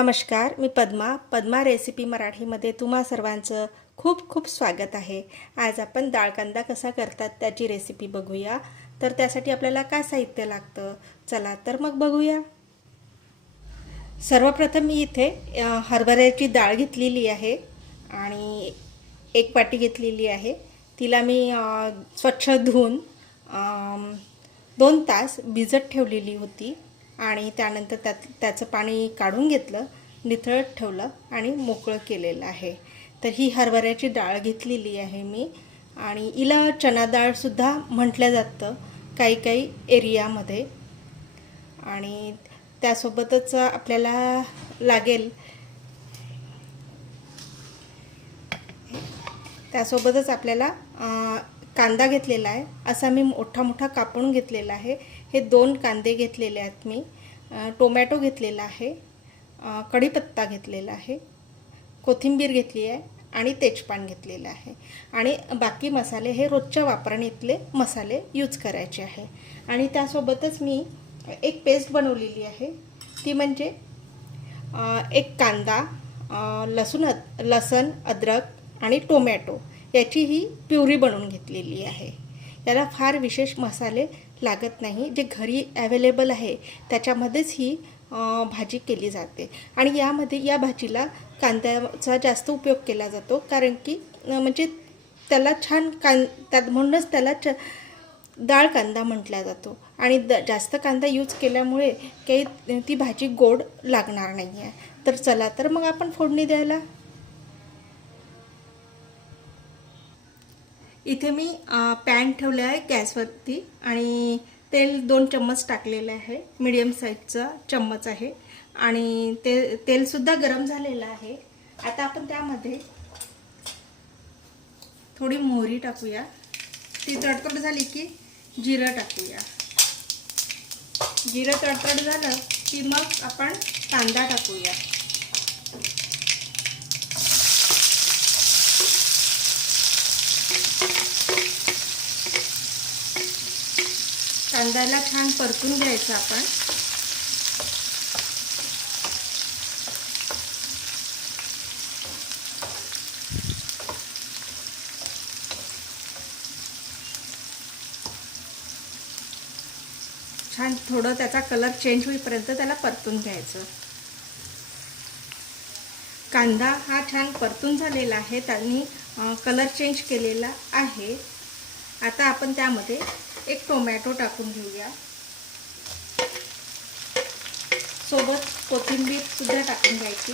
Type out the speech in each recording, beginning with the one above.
नमस्कार, मी पद्मा रेसिपी मराठीमध्ये तुम्हा सर्वांचं खूप खूप स्वागत आहे। आज आपण डाळ कांदा कसा करतात त्याची रेसिपी बघूया। तर त्यासाठी आपल्याला काय साहित्य लागतं, चला तर मग बघूया। सर्वप्रथम मी इथे हरभऱ्याची डाळ घेतलेली आहे आणि एक वाटी घेतलेली आहे। तिला मी स्वच्छ धुवून 2 तास भिजत ठेवलेली होती आणि त्यानंतर त्याचं पाणी काढून घेतलं, निथळत ठेवलं आणि मोकळं केलेलं आहे। तर ही हरभऱ्याची डाळ घेतलेली आहे मी आणि हिला चना डाळसुद्धा म्हटलं जातं काही काही एरियामध्ये। आणि त्यासोबतच आपल्याला लागेल कांदा घेतलेला आहे, असा मी मोठा मोठा कापून घेतलेला आहे। हे 2 कांदे घेतलेले आहेत मी, टोमॅटो घेतलेला आहे, कढीपत्ता घेतलेला आहे, कोथिंबीर घेतली आहे आणि तेजपान घेतलेलं आहे। आणि बाकी मसाले हे रोजच्या वापरणीतले मसाले यूज करायचे आहे। आणि त्यासोबतच मी एक पेस्ट बनवलेली आहे, ती म्हणजे एक कांदा, लसूण, अद्रक आणि टोमॅटो याची ही प्युरी बनवून घेतलेली आहे। याला फार विशेष मसाले लागत नाही, जे घरी अवेलेबल आहे त्याच्यामध्येच ही भाजी केली जाते। आणि या भाजीला कांद्याचा जास्त उपयोग केला जातो, कारण की म्हणजे त्याला म्हणूनच त्याला डाळ कांदा म्हटला जातो। आणि जास्त कांदा यूज केल्यामुळे काही ती भाजी गोड लागणार नाही आहे। तर चला तर मग आपण फोडणी द्यायला। इथे मी पॅन ठेवले आहे गॅसवरती आणि तेल 2 चम्मच टाकलेलं आहे, मीडियम साईजचा चम्मच आहे। आणि तेलसुद्धा गरम झालेलं आहे। आता आपण त्यामध्ये थोडी मोहरी टाकूया, ती तडतड झाली की जिरं टाकूया। जिरं तडतड झालं की मग आपण कांदा टाकूया। कांद्याला छान परतून घ्यायचं आपण। छान थोडं त्याचा कलर चेंज होईपर्यंत त्याला परतून घ्यायचं। कांदा हा छान परतून झालेला आहे, त्यांनी कलर चेंज केलेला आहे। आता आपण त्यामध्ये एक टोमॅटो टाकून घेऊया, सोबत कोथिंबीर सुद्धा टाकून घ्यायची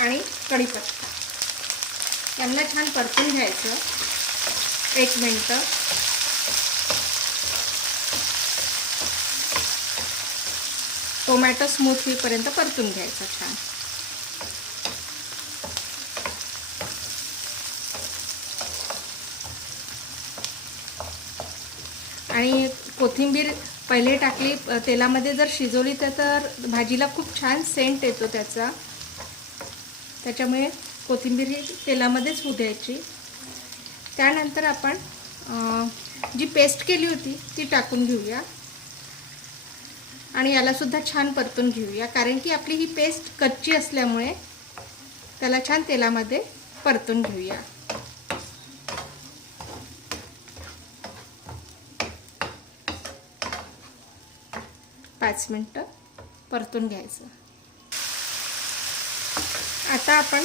आणि कढीपत्ता। यांना छान परतून घ्यायचं 1 मिनिट। टोमॅटो स्मूथ होईपर्यंत परतून घ्यायचं छान। आणि कोथिंबीर पहिले टाकली तेलामध्ये, जर शिजवली तर भाजीला खूप छान सेंट येतो त्याचा, त्याच्यामुळे कोथिंबीर ही तेलामध्येच होऊ द्यायची। त्यानंतर आपण जी पेस्ट केली होती ती टाकून घेऊया आणि याला सुद्धा छान परतून घेऊया, कारण की आपली ही पेस्ट कच्ची असल्यामुळे त्याला छान तेलामध्ये परतून घेऊया। पाच मिनिटं परतून घ्यायचं। आता आपण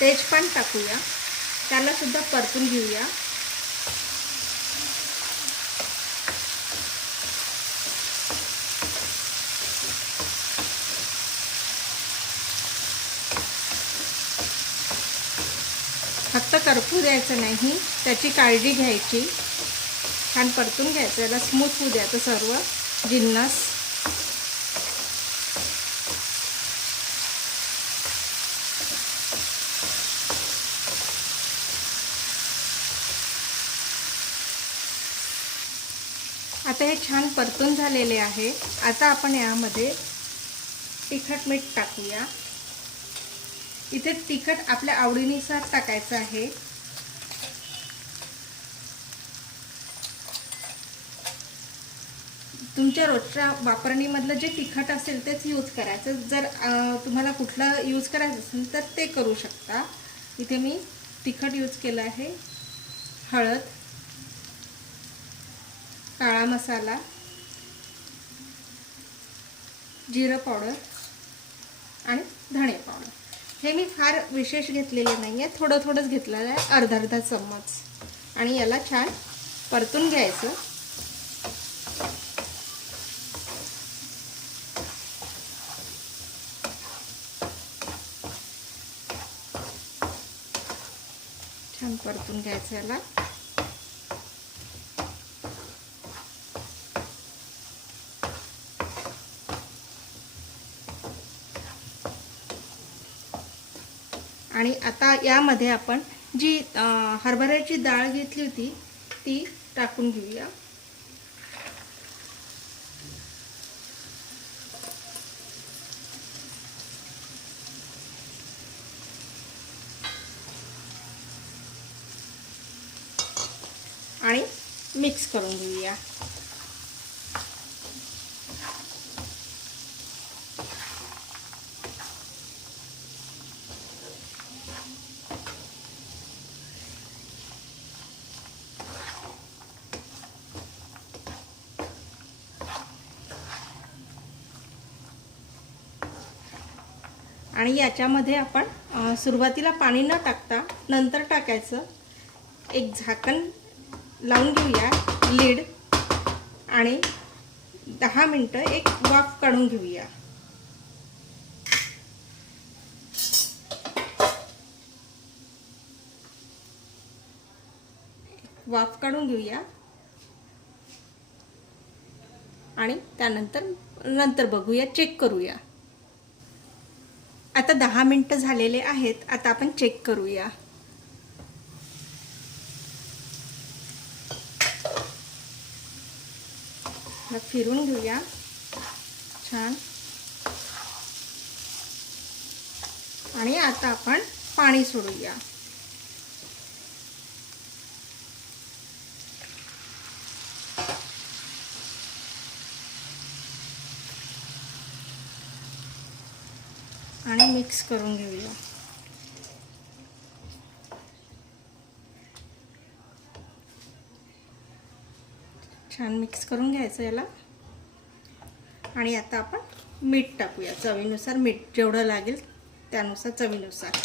तेजपान टाकूया, त्याला सुद्धा परतून घेऊया। फक्त करपू द्यायचं नाही, त्याची काळजी घ्यायची। छान परतून घ्यायचं, याला स्मूथ होऊ द्यायचं सर्व जिन्नस। आता हे छान परतून झालेले आहे। आता आपण यामध्ये तिखट मीठ टाकूया। इथे तिखट आपल्या आवडीनुसार टाकायचं आहे। तुमच्या रोजच्या वापरणीमधलं जे तिखट असेल तेच यूज करायचं. जर तुम्हाला कुठलं यूज करायचं असेल तर ते करू शकता. इथे मी तिखट यूज केलं आहे. हळद, काळा मसाला, जिरं पावडर आणि धणे पावडर. हे मी फार विशेष घेतलेले नाही आहे, थोडं थोडंच घेतलेलं आहे, अर्धा चम्मच. आणि याला छान परतून घ्यायचं. छान परतून घ्यायचं याला. आणि आता यामध्ये आपण जी हरभऱ्याची डाळ घेतली होती ती टाकून घेऊया. आणि मिक्स करून घेऊया. आणि याच्यामध्ये आपण सुरुवातीला पाणी न टाकता नंतर टाकायचं. एक झाकण लावून घेऊया, लीड, आणि 10 मिनिटं एक वाफ काढून घेऊया. वाफ काढून घेऊया आणि त्यानंतर बघूया, चेक करूया. आता 10 मिनिटं झालेले आहेत. आता आपण चेक करूया. फिरून घेऊया छान. आणि आता आपण पाणी सोडूया. आणि मिक्स करून घेऊया. छान मिक्स करून घ्यायचं याला. आणि आता आपण मीठ टाकूया, चवीनुसार मीठ, जेवढं लागेल त्यानुसार, चवीनुसार.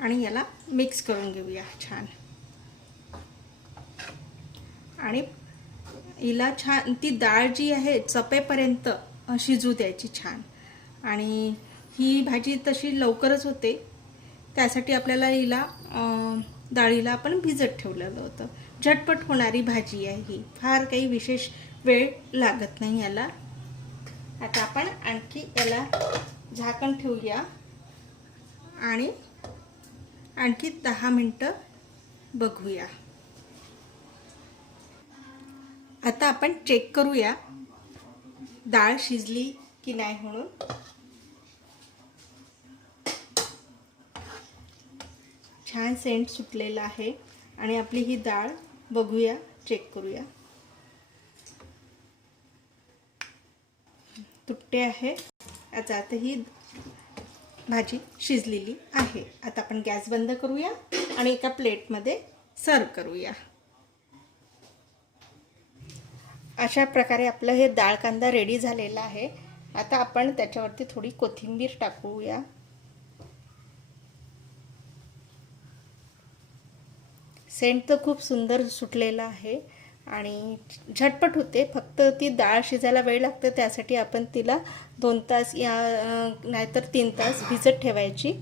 आणि याला मिक्स करून घेऊया छान. आणि हिला छान ती डाळ जी आहे चपेपर्यंत शिजू द्यायची छान. आणि ही भाजी तशी लवकरच होते, त्यासाठी आपल्याला हिला डाळीला आपण भिजत ठेवलेलं होतं. झटपट होणारी भाजी आहे ही, फार काही विशेष वेळ लागत नाही याला. आता आपण आणखी याला झाकण ठेवूया आणि आणखी 10 मिनिटं बघूया. आता आपण चेक करूया डाळ शिजली की नाही म्हणून. छान सेंट सुटलेला आहे. आणि आपली ही डाळ बघूया, चेक करूया. तुटते आहे. आता ही भाजी शिजलेली आहे. आता आपण गॅस बंद करूया आणि एका प्लेटमध्ये सर्व करूया. अशा प्रकारे आपलं हे डाळ कांदा रेडी झालेला आहे. आता आपण त्याच्यावरती थोडी कोथिंबीर टाकूया. सेंट तर खूप सुंदर सुटलेला आहे आणि झटपट होते. फक्त ती डाळ शिजायला वेळ लागते, त्यासाठी आपण तिला 2 तास या नाहीतर 3 तास भिजत ठेवायची.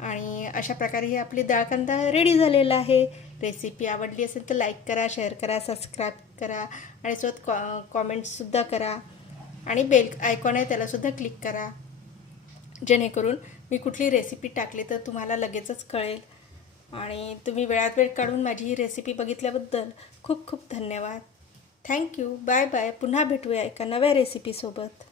आणि अशा प्रकारे ही आपली डाळ कांदा रेडी झालेला आहे. रेसिपी आवडली असेल तर लाईक करा, शेअर करा, सबस्क्राईब करा आणि सोबत कॉमेंट्ससुद्धा करा. आणि बेल आयकॉन आहे त्यालासुद्धा क्लिक करा, जेणेकरून मी कुठली रेसिपी टाकली तर तुम्हाला लगेचच कळेल. आणि तुम्ही वेळात वेळ काढून माझी ही रेसिपी बघितल्याबद्दल खूप खूप धन्यवाद. थँक्यू. Bye bye. पुन्हा भेटूया एका नव्या रेसिपीसोबत.